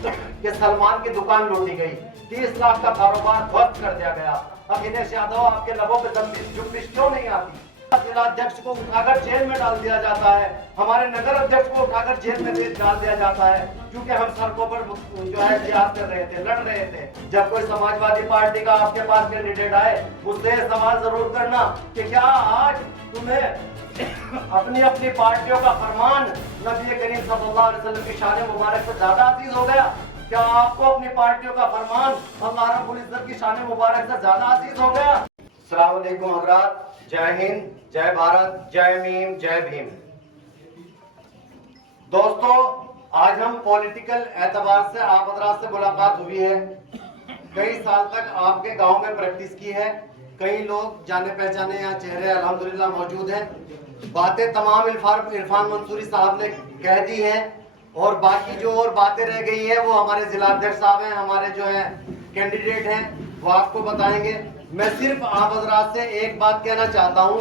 कि सलमान की दुकान लूटी गई, 30 लाख का कारोबार ध्वस्त कर दिया गया। अखिलेश यादव, आपके लबों पे जुम्बिश क्यों नहीं आती? जिला अध्यक्ष को उठाकर जेल में डाल दिया जाता है, हमारे नगर अध्यक्ष को उठाकर जेल में डाल दिया जाता है, क्योंकि हम सड़कों पर जो है जिहाद कर रहे थे, लड़ रहे थे। जब कोई समाजवादी पार्टी का आपके पास कैंडिडेट आए, उससे सवाल जरूर करना कि क्या आज तुम्हें अपनी अपनी पार्टियों का फरमान नबी करीम सल्लल्लाहु अलैहि वसल्लम की शान मुबारक से ज्यादा अजीज हो गया? क्या आपको अपनी पार्टियों का फरमान अल्लाह रब्बुल इज्जत की शान मुबारक से ज्यादा अजीज हो गया? अस्सलाम वालेकुम हज़रात, जय हिंद, जय भारत, जय मीम, जय भीम। दोस्तों, आज हम पॉलिटिकल एतबार से आप हज़रात से मुलाकात हुई है। कई साल तक आपके गांव में प्रैक्टिस की है, कई लोग जाने पहचाने यहाँ चेहरे अल्हम्दुलिल्लाह मौजूद हैं। बातें तमाम इरफान मंसूरी साहब ने कह दी हैं और बाकी जो और बातें रह गई है वो हमारे जिला अध्यक्ष साहब हैं, हमारे जो है कैंडिडेट हैं, वो आपको बताएंगे। मैं सिर्फ आप हजरात से एक बात कहना चाहता हूं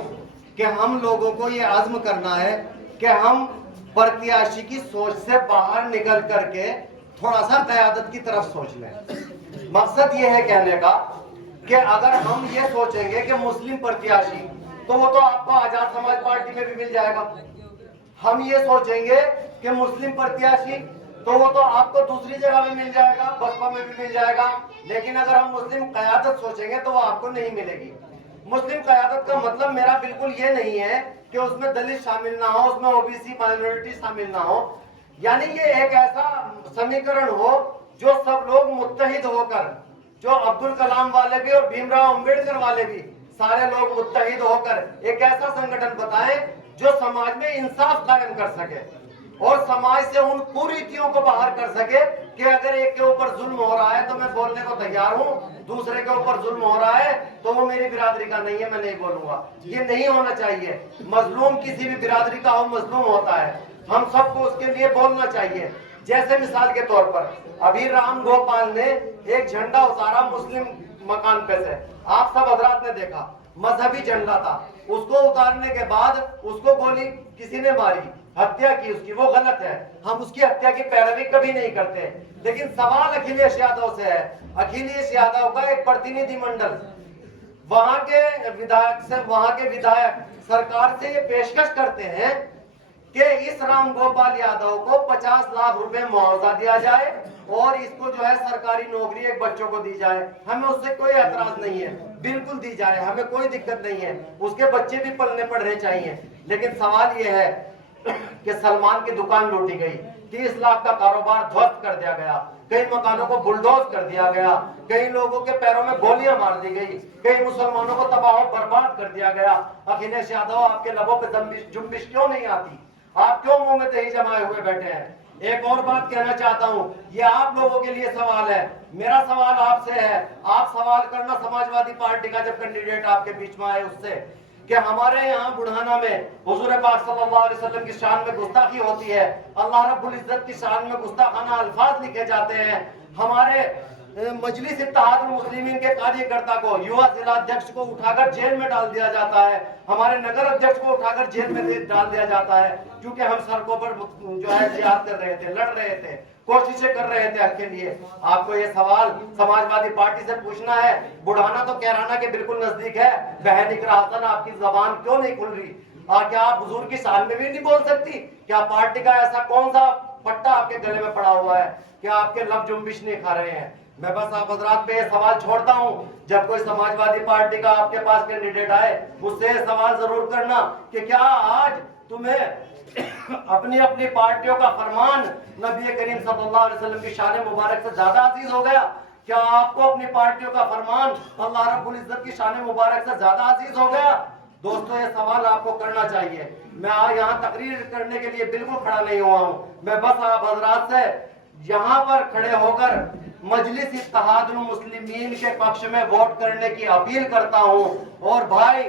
कि हम लोगों को ये अज़्म करना है कि हम प्रत्याशी की सोच से बाहर निकल करके थोड़ा सा क़यादत की तरफ सोच लें। मकसद ये है कहने का कि अगर हम ये सोचेंगे कि मुस्लिम प्रत्याशी, तो वो तो आपको आजाद समाज पार्टी में भी मिल जाएगा। हम ये सोचेंगे कि मुस्लिम प्रत्याशी, तो वो तो आपको दूसरी जगह में मिल जाएगा, बसपा में भी मिल जाएगा। लेकिन अगर हम मुस्लिम क़यादत सोचेंगे तो वो आपको नहीं मिलेगी। मुस्लिम क़यादत का मतलब मेरा बिल्कुल ये नहीं है कि उसमें दलित शामिल ना हो, उसमें ओबीसी माइनॉरिटी शामिल ना हो। यानी ये एक ऐसा समीकरण हो जो सब लोग मुत्तहिद होकर, जो अब्दुल कलाम वाले भी और भीमराव अंबेडकर वाले भी, सारे लोग मुत्तहिद होकर एक ऐसा संगठन बताएं जो समाज में इंसाफ कायम कर सके और समाज से उन कुरीतियों को बाहर कर सके कि अगर एक के ऊपर जुल्म हो रहा है तो मैं बोलने को तैयार हूं, दूसरे के ऊपर जुल्म हो रहा है तो वो मेरी बिरादरी का नहीं है, मैं नहीं बोलूंगा। ये नहीं होना चाहिए। मजलूम किसी भी बिरादरी का हो, मजलूम होता है, हम सबको उसके लिए बोलना चाहिए। जैसे मिसाल के तौर पर अभी राम गोपाल ने एक झंडा उतारा मुस्लिम मकान पे से, आप सब हजरात ने देखा, मजहबी झंडा था। उसको उतारने के बाद उसको गोली किसी ने मारी, हत्या की उसकी, वो गलत है, हम उसकी हत्या की पैरवी कभी नहीं करते। लेकिन सवाल अखिलेश यादव से है। अखिलेश यादव का एक प्रतिनिधि मंडल वहां के विधायक सरकार से ये पेशकश करते हैं कि इस राम गोपाल यादव को 50 लाख रुपए मुआवजा दिया जाए और इसको जो है सरकारी नौकरी एक बच्चों को दी जाए। हमें उससे कोई एतराज नहीं है, बिल्कुल दी जाए, हमें कोई दिक्कत नहीं है, उसके बच्चे भी पलने पड़ने चाहिए। लेकिन सवाल ये है कि सलमान की दुकान लूटी गई, 30 लाख का कारोबार ध्वस्त कर दिया गया, कई मकानों को बुलडोज कर दिया गया, कई लोगों के पैरों में गोलियां मार दी गई, कई मुसलमानों को तबाह बर्बाद कर दिया गया। अखिलेश यादव, आपके लबों पे जुम्बिश क्यों नहीं आती? आप क्यों मुंह में दही जमाए हुए बैठे हैं? एक और बात कहना चाहता हूं, ये आप लोगों के लिए सवाल है, मेरा सवाल आपसे है। आप सवाल करना समाजवादी पार्टी का जब कैंडिडेट आपके बीच में आए उससे, कि हमारे यहाँ बुढ़ाना में हुजूर पाक सल्लल्लाहु अलैहि वसल्लम की शान में गुस्ताखी होती है, अल्लाह रब्बुल इज्जत की शान में गुस्ताखाना अल्फाज लिखे जाते हैं। हमारे मजलिस इत्तेहादुल मुस्लिमीन के कार्यकर्ता को, युवा जिला अध्यक्ष को उठाकर जेल में डाल दिया जाता है, हमारे नगर अध्यक्ष को उठाकर जेल में डाल दिया जाता है, क्योंकि हम सड़कों पर जो है जिहाद कर रहे थे, लड़ रहे थे, कोशिशें कर रहे थे हक के लिए। आपको ये सवाल समाजवादी पार्टी से पूछना है। बुढ़ाना तो कैराना के बिल्कुल नजदीक है, बहन इकरा हसन, आपकी जबान क्यों नहीं खुल रही? क्या आप हुजूर की शान में भी नहीं बोल सकती? क्या पार्टी का ऐसा कौन सा पट्टा आपके गले में पड़ा हुआ है? क्या आपके लब जुम्बिश नहीं खा रहे हैं? मैं बस आप हजरात पे ये सवाल छोड़ता हूं, जब कोई समाजवादी पार्टी का आपके पास कैंडिडेट आए, उससे सवाल जरूर करना कि क्या आज तुम्हें अपनी अपनी पार्टियों का फरमान नबी करीम सल्लल्लाहु अलैहि वसल्लम की शान मुबारक से ज्यादा अजीज हो गया? क्या आपको अपनी पार्टियों का फरमान अल्लाह रब्बुल इज्जत की शान मुबारक से ज्यादा अजीज हो गया? दोस्तों, ये सवाल आपको करना चाहिए। मैं यहाँ तकरीर करने के लिए बिल्कुल खड़ा नहीं हुआ हूँ, मैं बस आप हजरात से यहाँ पर खड़े होकर मजलिस इत्तेहादुल मुस्लिमीन के पक्ष में वोट करने की अपील करता हूँ। और भाई,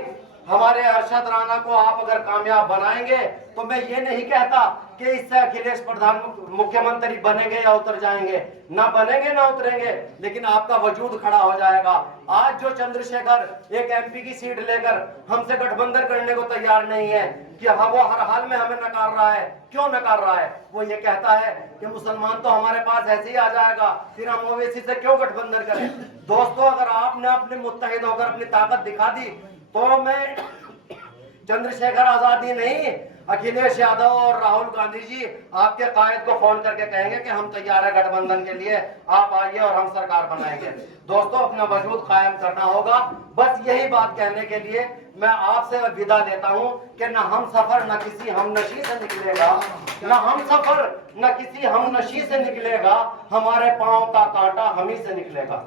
हमारे अरशद राणा को आप अगर कामयाब बनाएंगे तो मैं ये नहीं कहता कि इससे अखिलेश प्रधान मुख्यमंत्री बनेंगे या उतर जाएंगे, ना बनेंगे ना उतरेंगे, लेकिन आपका वजूद खड़ा हो जाएगा। आज जो चंद्रशेखर एक एमपी की सीट लेकर हमसे गठबंधन करने को तैयार नहीं है कि हाँ वो हर हाल में हमें नकार रहा है, क्यों नकार रहा है? वो ये कहता है कि मुसलमान तो हमारे पास ऐसे ही आ जाएगा, फिर हम ओवैसी से क्यों गठबंधन करें? दोस्तों, अगर आपने अपने मुत्तहिद होकर अपनी ताकत दिखा दी तो मैं चंद्रशेखर आजाद ही नहीं, अखिलेश यादव और राहुल गांधी जी आपके कायद को फोन करके कहेंगे कि हम तैयार है गठबंधन के लिए, आप आइए और हम सरकार बनाएंगे। दोस्तों, अपना वजूद कायम करना होगा। बस यही बात कहने के लिए मैं आपसे विदा लेता हूं कि न हम सफर न किसी हमनशी से निकलेगा, न हम सफर न किसी हमनशी से निकलेगा, हमारे पांव का कांटा हम ही से निकलेगा।